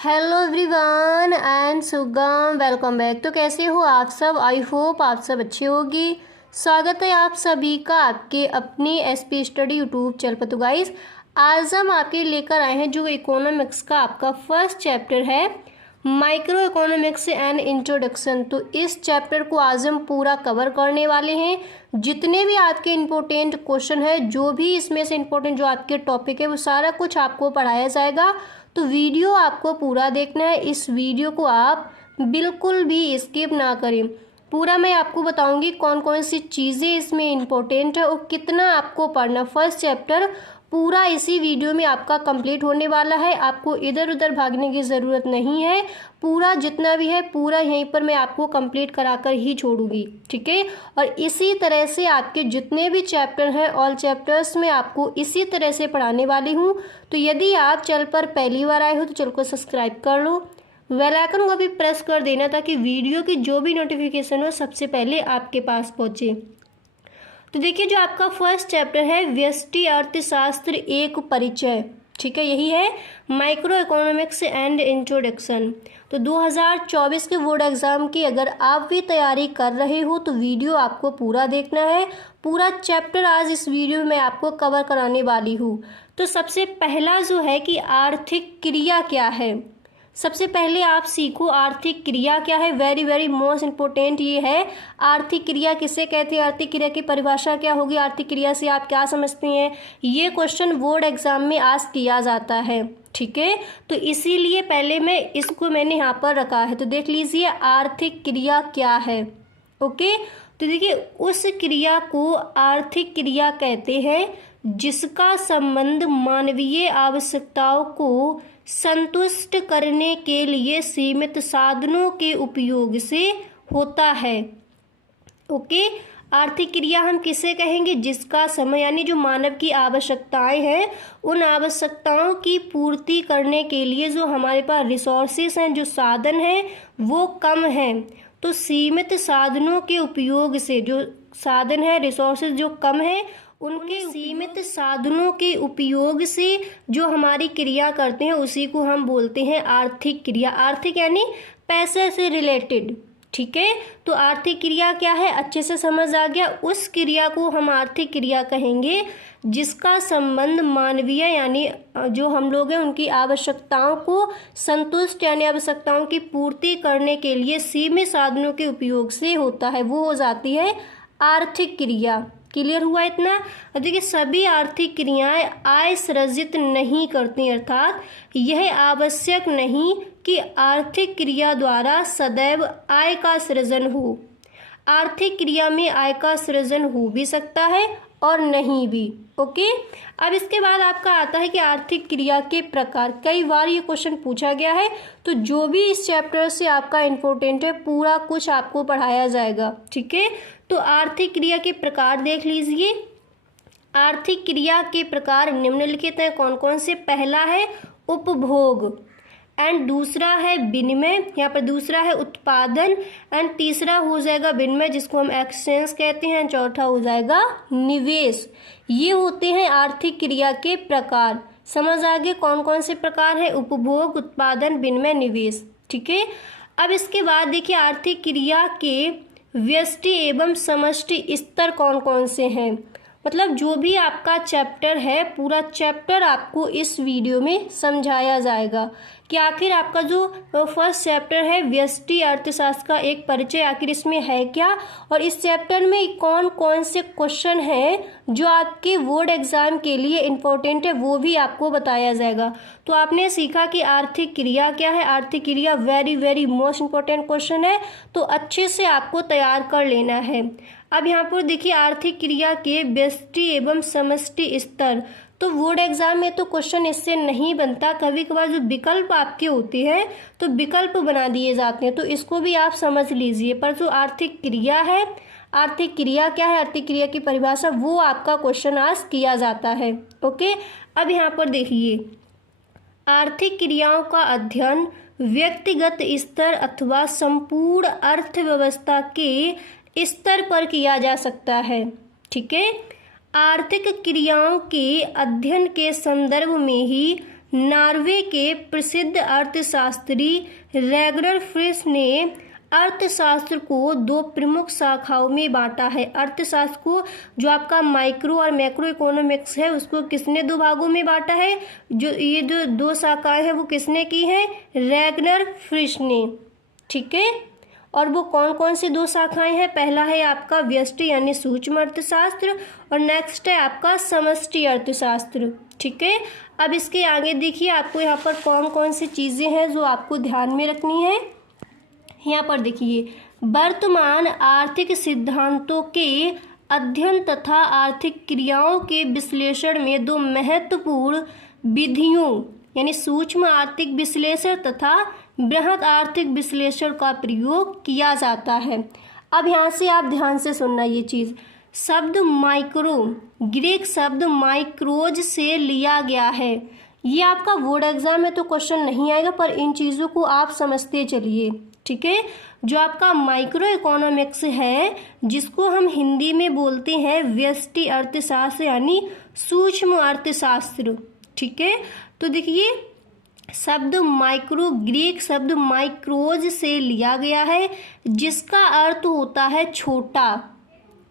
Hello everyone and सुगम welcome back. तो कैसे हो आप सब? आई होप आप सब अच्छे होगी। स्वागत है आप सभी का आपके अपनी एसपी स्टडी यूट्यूब चैनल पर। तो गाइस, आज हम आपके लेकर आए हैं जो इकोनॉमिक्स का आपका फर्स्ट चैप्टर है, माइक्रो इकोनॉमिक्स एंड इंट्रोडक्शन। तो इस चैप्टर को आज हम पूरा कवर करने वाले हैं। जितने भी आपके इम्पोर्टेंट क्वेश्चन है, जो भी इसमें से इम्पोर्टेंट जो आपके टॉपिक है, वो सारा कुछ आपको पढ़ाया जाएगा। तो वीडियो आपको पूरा देखना है। इस वीडियो को आप बिल्कुल भी स्किप ना करें। पूरा मैं आपको बताऊंगी कौन कौन सी चीज़ें इसमें इम्पोर्टेंट है और कितना आपको पढ़ना। फर्स्ट चैप्टर पूरा इसी वीडियो में आपका कंप्लीट होने वाला है। आपको इधर उधर भागने की ज़रूरत नहीं है। पूरा जितना भी है पूरा यहीं पर मैं आपको कंप्लीट कराकर ही छोड़ूंगी, ठीक है। और इसी तरह से आपके जितने भी चैप्टर हैं, ऑल चैप्टर्स में आपको इसी तरह से पढ़ाने वाली हूँ। तो यदि आप चैनल पर पहली बार आए हो तो चैनल को सब्सक्राइब कर लो, बेल आइकन को भी प्रेस कर देना ताकि वीडियो की जो भी नोटिफिकेशन हो सबसे पहले आपके पास पहुँचे। तो देखिए, जो आपका फर्स्ट चैप्टर है व्यष्टि अर्थशास्त्र एक परिचय, ठीक है, यही है माइक्रो इकोनॉमिक्स एंड इंट्रोडक्शन। तो 2024 के बोर्ड एग्जाम की अगर आप भी तैयारी कर रहे हो तो वीडियो आपको पूरा देखना है। पूरा चैप्टर आज इस वीडियो में आपको कवर कराने वाली हूँ। तो सबसे पहला जो है कि आर्थिक क्रिया क्या है। सबसे पहले आप सीखो आर्थिक क्रिया क्या है। वेरी वेरी मोस्ट इम्पोर्टेंट ये है, आर्थिक क्रिया किसे कहते हैं, आर्थिक क्रिया की परिभाषा क्या होगी, आर्थिक क्रिया से आप क्या समझते हैं। ये क्वेश्चन बोर्ड एग्जाम में आज किया जाता है, ठीक है। तो इसीलिए पहले मैंने यहाँ पर रखा है। तो देख लीजिए आर्थिक क्रिया क्या है, ओके। तो देखिए, उस क्रिया को आर्थिक क्रिया कहते हैं जिसका संबंध मानवीय आवश्यकताओं को संतुष्ट करने के लिए सीमित साधनों के उपयोग से होता है, ओके। आर्थिक क्रिया हम किसे कहेंगे, जिसका समय यानी जो मानव की आवश्यकताएं हैं, उन आवश्यकताओं की पूर्ति करने के लिए जो हमारे पास रिसोर्सेस हैं, जो साधन हैं, वो कम हैं। तो सीमित साधनों के उपयोग से, जो साधन है रिसोर्सेज जो कम है, उनके सीमित साधनों के उपयोग से जो हमारी क्रिया करते हैं उसी को हम बोलते हैं आर्थिक क्रिया। आर्थिक यानी पैसे से रिलेटेड, ठीक है। तो आर्थिक क्रिया क्या है, अच्छे से समझ आ गया। उस क्रिया को हम आर्थिक क्रिया कहेंगे जिसका संबंध मानवीय यानी जो हम लोग हैं उनकी आवश्यकताओं को संतुष्ट यानी आवश्यकताओं की पूर्ति करने के लिए सीमित साधनों के उपयोग से होता है, वो हो जाती है आर्थिक क्रिया। क्लियर हुआ इतना? देखिए, सभी आर्थिक क्रियाएं आय सृजित नहीं करती, अर्थात यह आवश्यक नहीं कि आर्थिक क्रिया द्वारा सदैव आय का सृजन हो। आर्थिक क्रिया में आय का सृजन हो भी सकता है और नहीं भी, ओके। अब इसके बाद आपका आता है कि आर्थिक क्रिया के प्रकार। कई बार ये क्वेश्चन पूछा गया है। तो जो भी इस चैप्टर से आपका इम्पोर्टेंट है पूरा कुछ आपको पढ़ाया जाएगा, ठीक है। तो आर्थिक क्रिया के प्रकार देख लीजिए। आर्थिक क्रिया के प्रकार निम्नलिखित हैं, कौन कौन से। पहला है उपभोग एंड दूसरा है विनिमय, यहाँ पर दूसरा है उत्पादन एंड तीसरा हो जाएगा विनिमय जिसको हम एक्सचेंज कहते हैं, चौथा हो जाएगा निवेश। ये होते हैं आर्थिक क्रिया के प्रकार। समझ आ गए कौन कौन से प्रकार है, उपभोग, उत्पादन, विनिमय, निवेश, ठीक है। अब इसके बाद देखिए आर्थिक क्रिया के व्यष्टि एवं समष्टि स्तर कौन कौन से हैं। मतलब जो भी आपका चैप्टर है पूरा चैप्टर आपको इस वीडियो में समझाया जाएगा कि आखिर आपका जो फर्स्ट चैप्टर है व्यष्टि अर्थशास्त्र का एक परिचय, आखिर इसमें है क्या, और इस चैप्टर में कौन कौन से क्वेश्चन हैं जो आपके बोर्ड एग्जाम के लिए इम्पोर्टेंट है, वो भी आपको बताया जाएगा। तो आपने सीखा कि आर्थिक क्रिया क्या है। आर्थिक क्रिया very very most important question है, तो अच्छे से आपको तैयार कर लेना है। अब यहाँ पर देखिए आर्थिक क्रिया के व्यष्टि एवं समष्टि स्तर। तो बोर्ड एग्जाम में तो क्वेश्चन इससे नहीं बनता, कभी कभार जो विकल्प आपके होते हैं तो विकल्प बना दिए जाते हैं, तो इसको भी आप समझ लीजिए। पर जो आर्थिक क्रिया है, आर्थिक क्रिया क्या है, आर्थिक क्रिया की परिभाषा, वो आपका क्वेश्चन आज किया जाता है, ओके। अब यहाँ पर देखिए आर्थिक क्रियाओं का अध्ययन व्यक्तिगत स्तर अथवा संपूर्ण अर्थव्यवस्था के स्तर पर किया जा सकता है, ठीक है। आर्थिक क्रियाओं के अध्ययन के संदर्भ में ही नॉर्वे के प्रसिद्ध अर्थशास्त्री रेगनर फ्रिश ने अर्थशास्त्र को दो प्रमुख शाखाओं में बांटा है। अर्थशास्त्र को जो आपका माइक्रो और मैक्रो इकोनॉमिक्स है उसको किसने दो भागों में बांटा है? जो ये जो दो शाखाएं हैं वो किसने की है? रेगनर फ्रिश ने। ठीक है, और वो कौन कौन सी दो शाखाएं हैं? पहला है आपका व्यष्टि यानी सूक्ष्म अर्थशास्त्र और नेक्स्ट है आपका समष्टि अर्थशास्त्र। ठीक है, अब इसके आगे देखिए आपको यहाँ पर कौन कौन सी चीज़ें हैं जो आपको ध्यान में रखनी है। यहाँ पर देखिए, वर्तमान आर्थिक सिद्धांतों के अध्ययन तथा आर्थिक क्रियाओं के विश्लेषण में दो महत्वपूर्ण विधियों यानी सूक्ष्म आर्थिक विश्लेषण तथा बृहद आर्थिक विश्लेषण का प्रयोग किया जाता है। अब यहाँ से आप ध्यान से सुनना ये चीज़। शब्द माइक्रो ग्रीक शब्द माइक्रोज से लिया गया है। ये आपका बोर्ड एग्जाम में तो क्वेश्चन नहीं आएगा, पर इन चीज़ों को आप समझते चलिए। ठीक है, जो आपका माइक्रो इकोनॉमिक्स है जिसको हम हिंदी में बोलते हैं व्यष्टि अर्थशास्त्र यानी सूक्ष्म अर्थशास्त्र। ठीक है, तो देखिए शब्द माइक्रो ग्रीक शब्द माइक्रोज से लिया गया है जिसका अर्थ होता है छोटा।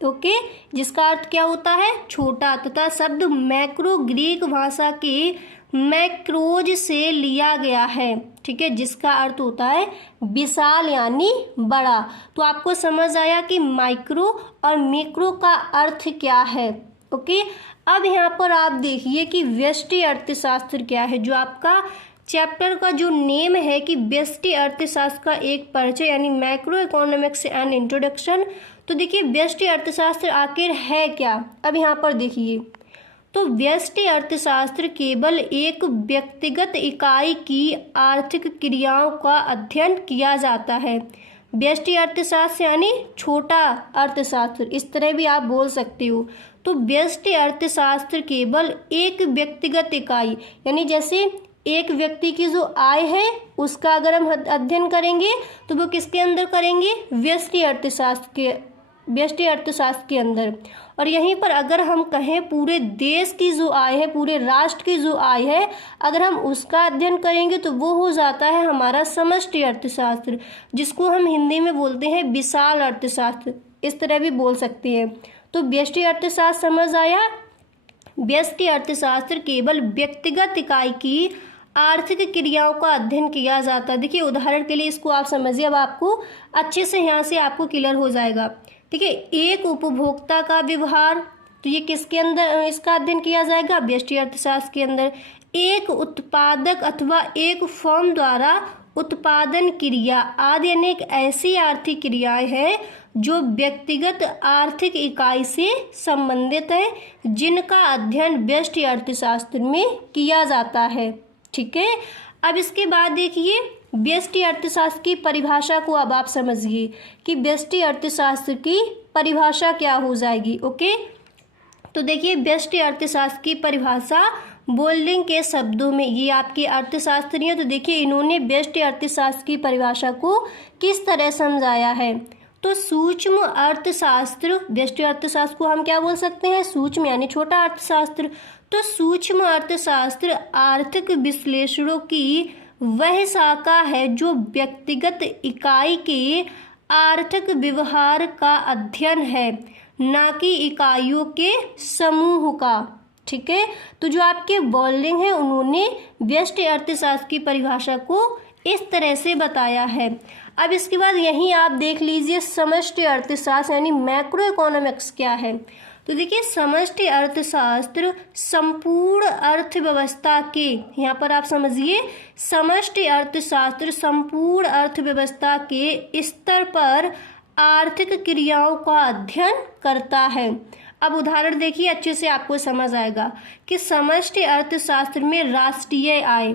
ओके, जिसका अर्थ क्या होता है? छोटा। तथा शब्द मैक्रो ग्रीक भाषा के मैक्रोज से लिया गया है। ठीक है, जिसका अर्थ होता है विशाल यानी बड़ा। तो आपको समझ आया कि माइक्रो और मैक्रो का अर्थ क्या है। ओके, अब यहाँ पर आप देखिए कि व्यष्टि अर्थशास्त्र क्या है। जो आपका चैप्टर का जो नेम है कि व्यष्टि अर्थशास्त्र का एक परिचय यानी मैक्रो इकोनॉमिक्स एंड इंट्रोडक्शन। तो देखिए व्यष्टि अर्थशास्त्र आखिर है क्या? अब यहाँ पर देखिए, तो व्यष्टि अर्थशास्त्र केवल एक व्यक्तिगत इकाई की आर्थिक क्रियाओं का अध्ययन किया जाता है। व्यष्टि अर्थशास्त्र यानी छोटा अर्थशास्त्र, इस तरह भी आप बोल सकते हो। तो व्यष्टि अर्थशास्त्र केवल एक व्यक्तिगत इकाई यानी जैसे एक व्यक्ति की जो आय है उसका अगर हम अध्ययन करेंगे तो वो किसके अंदर करेंगे? व्यष्टि अर्थशास्त्र के अंदर। और यहीं पर अगर हम कहें पूरे देश की जो आय है, पूरे राष्ट्र की जो आय है, अगर हम उसका अध्ययन करेंगे तो वो हो जाता है हमारा समष्टि अर्थशास्त्र, जिसको हम हिंदी में बोलते हैं विशाल अर्थशास्त्र, इस तरह भी बोल सकते हैं। तो व्यष्टि अर्थशास्त्र समझ आया? व्यष्टि अर्थशास्त्र केवल व्यक्तिगत इकाई की आर्थिक क्रियाओं का अध्ययन किया जाता है। देखिए उदाहरण के लिए इसको आप समझिए, अब आपको अच्छे से यहाँ से आपको क्लियर हो जाएगा। ठीक है, एक उपभोक्ता का व्यवहार, तो ये किसके अंदर इसका अध्ययन किया जाएगा? व्यष्टि अर्थशास्त्र के अंदर। एक उत्पादक अथवा एक फर्म द्वारा उत्पादन क्रिया आदि अनेक ऐसी आर्थिक क्रियाएं हैं जो व्यक्तिगत आर्थिक इकाई से संबंधित है जिनका अध्ययन व्यष्टि अर्थशास्त्र में किया जाता है। ठीक है, अब इसके बाद देखिए व्यष्टि अर्थशास्त्र की परिभाषा को अब आप समझिए कि व्यष्टि अर्थशास्त्र की परिभाषा क्या हो जाएगी। ओके, तो देखिए व्यष्टि अर्थशास्त्र की परिभाषा बोल्डिंग के शब्दों में, ये आपके अर्थशास्त्री हैं तो देखिए इन्होंने व्यष्टि अर्थशास्त्र की परिभाषा को किस तरह समझाया है। तो सूक्ष्म अर्थशास्त्र, व्यष्टि अर्थशास्त्र को हम क्या बोल सकते हैं? सूक्ष्म यानी छोटा अर्थशास्त्र। तो सूक्ष्म अर्थशास्त्र आर्थिक विश्लेषणों की वह शाखा है जो व्यक्तिगत इकाई के आर्थिक व्यवहार का अध्ययन है, ना कि इकाइयों के समूह का। ठीक है, तो जो आपके बोल्डिंग है उन्होंने व्यष्टि अर्थशास्त्र की परिभाषा को इस तरह से बताया है। अब इसके बाद यहीं आप देख लीजिए समष्टि अर्थशास्त्र यानी मैक्रो इकोनॉमिक्स क्या है। तो देखिए समष्टि अर्थशास्त्र संपूर्ण अर्थव्यवस्था के, यहाँ पर आप समझिए समष्टि अर्थशास्त्र संपूर्ण अर्थव्यवस्था के स्तर पर आर्थिक क्रियाओं का अध्ययन करता है। अब उदाहरण देखिए अच्छे से आपको समझ आएगा कि समष्टि अर्थशास्त्र में राष्ट्रीय आय,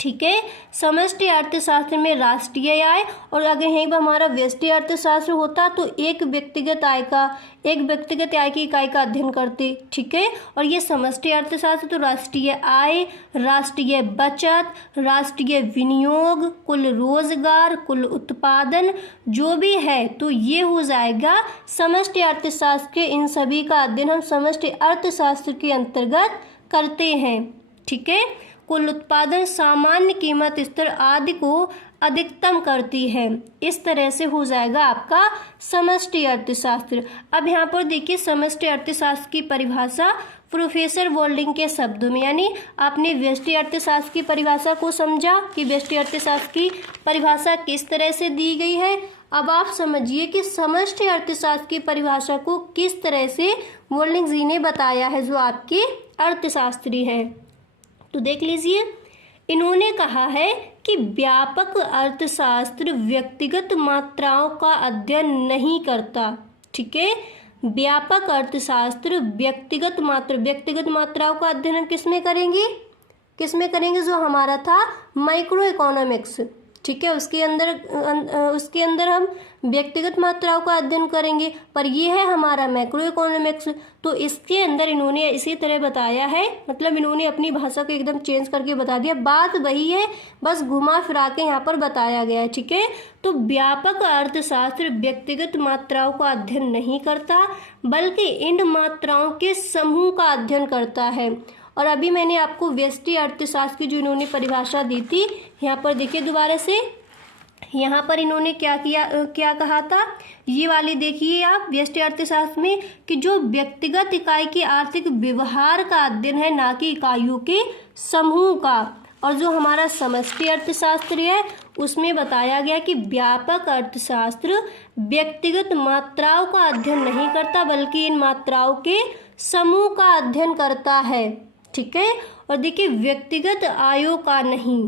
ठीक है, समष्टि अर्थशास्त्र में राष्ट्रीय आय, और अगर यहीं पर हमारा व्यष्टि अर्थशास्त्र होता तो एक व्यक्तिगत आय की इकाई का अध्ययन करते। ठीक है, और ये समष्टि अर्थशास्त्र तो राष्ट्रीय आय, राष्ट्रीय बचत, राष्ट्रीय विनियोग, कुल रोजगार, कुल उत्पादन जो भी है तो ये हो जाएगा समष्टि अर्थशास्त्र के। इन सभी का अध्ययन हम समष्टि अर्थशास्त्र के अंतर्गत करते हैं। ठीक है, कुल उत्पादन, सामान्य कीमत स्तर आदि को अधिकतम करती है। इस तरह से हो जाएगा आपका समष्टि अर्थशास्त्र। अब यहाँ पर देखिए समष्टि अर्थशास्त्र की परिभाषा प्रोफेसर वोल्डिंग के शब्दों में, यानी आपने व्यष्टि अर्थशास्त्र की परिभाषा को समझा कि व्यष्टि अर्थशास्त्र की परिभाषा किस तरह से दी गई है। अब आप समझिए कि समष्टि अर्थशास्त्र की परिभाषा को किस तरह से वोल्डिंग जी ने बताया है, जो आपके अर्थशास्त्री है। तो देख लीजिए, इन्होंने कहा है कि व्यापक अर्थशास्त्र व्यक्तिगत मात्राओं का अध्ययन नहीं करता। ठीक है, व्यापक अर्थशास्त्र व्यक्तिगत मात्राओं का अध्ययन किसमें करेंगे, जो हमारा था माइक्रो इकोनॉमिक्स। ठीक है, उसके अंदर हम व्यक्तिगत मात्राओं का अध्ययन करेंगे, पर ये है हमारा मैक्रो इकोनॉमिक्स। तो इसके अंदर इन्होंने इसी तरह बताया है, मतलब इन्होंने अपनी भाषा को एकदम चेंज करके बता दिया, बात वही है, बस घुमा फिरा के यहाँ पर बताया गया है। ठीक है, तो व्यापक अर्थशास्त्र व्यक्तिगत मात्राओं का अध्ययन नहीं करता, बल्कि इन मात्राओं के समूह का अध्ययन करता है। और अभी मैंने आपको व्यष्टि अर्थशास्त्र की जो इन्होंने परिभाषा दी थी, यहाँ पर देखिए दोबारा से, यहाँ पर इन्होंने क्या कहा था, ये वाली देखिए आप व्यष्टि अर्थशास्त्र में, कि जो व्यक्तिगत इकाई के आर्थिक व्यवहार का अध्ययन है, ना कि इकाइयों के समूह का। और जो हमारा समष्टि अर्थशास्त्र है उसमें बताया गया कि व्यापक अर्थशास्त्र व्यक्तिगत मात्राओं का अध्ययन नहीं करता, बल्कि इन मात्राओं के समूह का अध्ययन करता है। ठीक है, और देखिए व्यक्तिगत आयों का नहीं।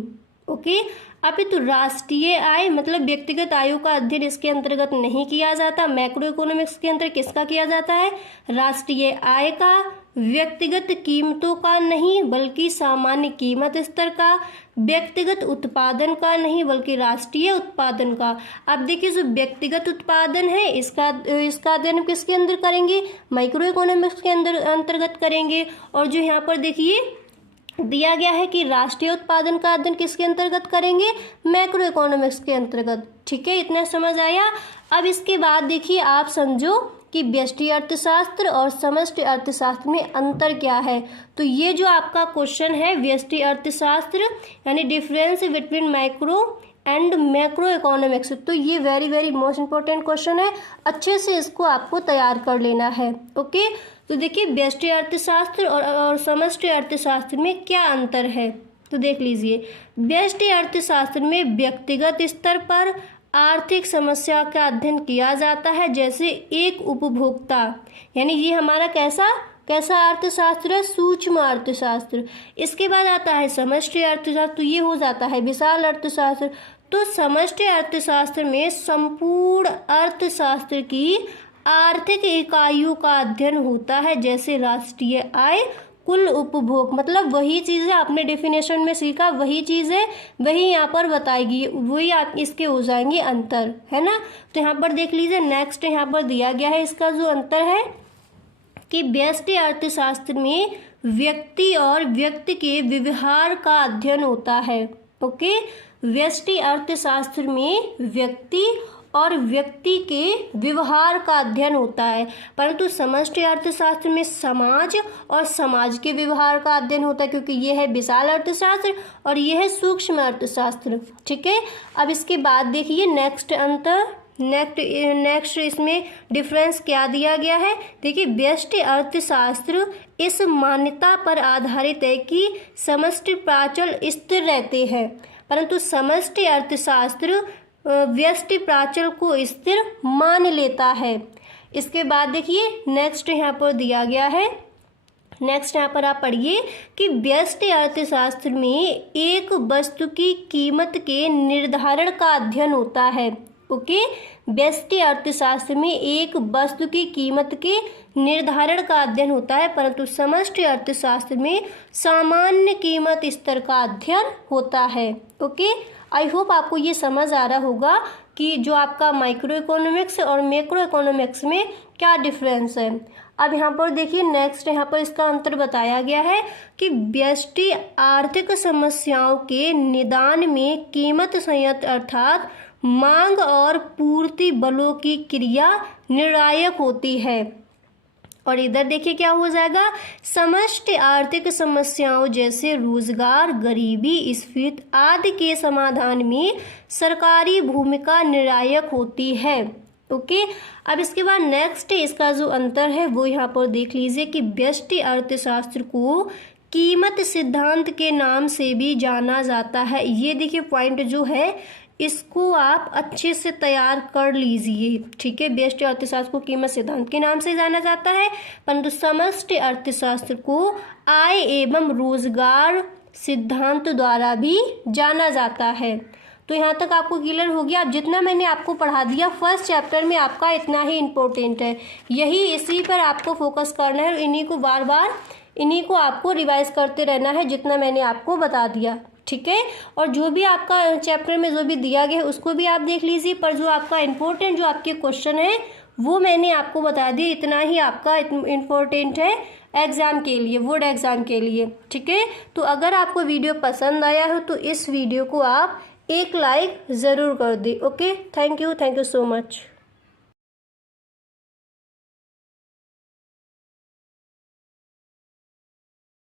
ओके, अभी तो राष्ट्रीय आय मतलब व्यक्तिगत आयों का अध्ययन इसके अंतर्गत नहीं किया जाता। मैक्रो इकोनॉमिक्स के अंदर किसका किया जाता है, राष्ट्रीय आय का, व्यक्तिगत कीमतों का नहीं बल्कि सामान्य कीमत स्तर का, व्यक्तिगत उत्पादन का नहीं बल्कि राष्ट्रीय उत्पादन का। अब देखिए जो व्यक्तिगत उत्पादन है इसका अध्ययन किसके अंदर करेंगे, माइक्रो इकोनॉमिक्स के अंतर्गत करेंगे। और जो यहाँ पर देखिए दिया गया है कि राष्ट्रीय उत्पादन का अध्ययन किसके अंतर्गत करेंगे, मैक्रो इकोनॉमिक्स के अंतर्गत। ठीक है, इतना समझ आया। अब इसके बाद देखिए आप समझो कि व्यष्टि अर्थशास्त्र और समष्टि अर्थशास्त्र में अंतर क्या है। तो ये जो आपका क्वेश्चन है व्यष्टि अर्थशास्त्र यानी difference between micro and macro economics, तो ये वेरी मोस्ट इंपॉर्टेंट क्वेश्चन है, अच्छे से इसको आपको तैयार कर लेना है। ओके, तो देखिए व्यष्टि अर्थशास्त्र और समष्टि अर्थशास्त्र में क्या अंतर है, तो देख लीजिए। व्यष्टि अर्थशास्त्र में व्यक्तिगत स्तर पर आर्थिक समस्या का अध्ययन किया जाता है, जैसे एक उपभोक्ता, यानी ये हमारा कैसा अर्थशास्त्र है, सूक्ष्म अर्थशास्त्र। इसके बाद आता है समष्टि अर्थशास्त्र, तो ये हो जाता है विशाल अर्थशास्त्र। तो समष्टि अर्थशास्त्र में संपूर्ण अर्थशास्त्र की आर्थिक इकाइयों का अध्ययन होता है, जैसे राष्ट्रीय आय, कुल उपभोग, मतलब वही चीज़ें आपने डेफिनेशन में सीखा, वही चीज़ें वही यहाँ पर बताएगी, वही आप इसके हो जाएंगे अंतर, है ना। तो यहाँ पर देख लीजिए नेक्स्ट यहाँ पर दिया गया है इसका जो अंतर है कि व्यष्टि अर्थशास्त्र में व्यक्ति और व्यक्ति के व्यवहार का अध्ययन होता है। ओके, व्यष्टि अर्थशास्त्र में व्यक्ति और व्यक्ति के व्यवहार का अध्ययन होता है, परंतु समष्टि अर्थशास्त्र में समाज और समाज के व्यवहार का अध्ययन होता है, क्योंकि ये है विशाल अर्थशास्त्र और ये है सूक्ष्म अर्थशास्त्र। ठीक है, अब इसके बाद देखिए नेक्स्ट अंतर, नेक्स्ट इसमें डिफरेंस क्या दिया गया है। देखिए व्यष्टि अर्थशास्त्र इस मान्यता पर आधारित है कि समष्टि प्राचल स्थिर रहते हैं, परंतु समष्टि अर्थशास्त्र व्यष्टि प्राचल को स्थिर मान लेता है। इसके बाद देखिए नेक्स्ट यहाँ पर दिया गया है, नेक्स्ट यहाँ पर आप पढ़िए कि व्यष्टि अर्थशास्त्र में एक वस्तु की कीमत के निर्धारण का अध्ययन होता है। ओके, व्यष्टि अर्थशास्त्र में एक वस्तु की कीमत के निर्धारण का अध्ययन होता है, परंतु समष्टि अर्थशास्त्र में सामान्य कीमत स्तर का अध्ययन होता है। ओके, आई होप आपको ये समझ आ रहा होगा कि जो आपका माइक्रो इकोनॉमिक्स और मैक्रो इकोनॉमिक्स में क्या डिफरेंस है। अब यहाँ पर देखिए नेक्स्ट यहाँ पर इसका अंतर बताया गया है कि व्यष्टि आर्थिक समस्याओं के निदान में कीमत संयंत्र अर्थात मांग और पूर्ति बलों की क्रिया निर्णायक होती है, और इधर देखिए क्या हो जाएगा, समष्टि आर्थिक समस्याओं जैसे रोजगार, गरीबी, स्फीति आदि के समाधान में सरकारी भूमिका निर्णायक होती है। ओके, अब इसके बाद नेक्स्ट इसका जो अंतर है वो यहाँ पर देख लीजिए कि व्यष्टि अर्थशास्त्र को कीमत सिद्धांत के नाम से भी जाना जाता है। ये देखिए पॉइंट जो है इसको आप अच्छे से तैयार कर लीजिए, ठीक है। व्यष्टि अर्थशास्त्र को कीमत सिद्धांत के नाम से जाना जाता है, परंतु समष्टि अर्थशास्त्र को आय एवं रोजगार सिद्धांत द्वारा भी जाना जाता है। तो यहाँ तक आपको क्लियर हो गया। अब जितना मैंने आपको पढ़ा दिया फर्स्ट चैप्टर में आपका इतना ही इम्पोर्टेंट है, यही इसी पर आपको फोकस करना है और इन्हीं को बार बार इन्हीं को आपको रिवाइज करते रहना है जितना मैंने आपको बता दिया, ठीक है। और जो भी आपका चैप्टर में जो भी दिया गया है उसको भी आप देख लीजिए, पर जो आपका इम्पोर्टेंट जो आपके क्वेश्चन है वो मैंने आपको बता दिया, इतना ही आपका इम्पोर्टेंट है एग्ज़ाम के लिए, बोर्ड एग्ज़ाम के लिए, ठीक है। तो अगर आपको वीडियो पसंद आया हो तो इस वीडियो को आप एक लाइक ज़रूर कर दें। Okay, thank you so much.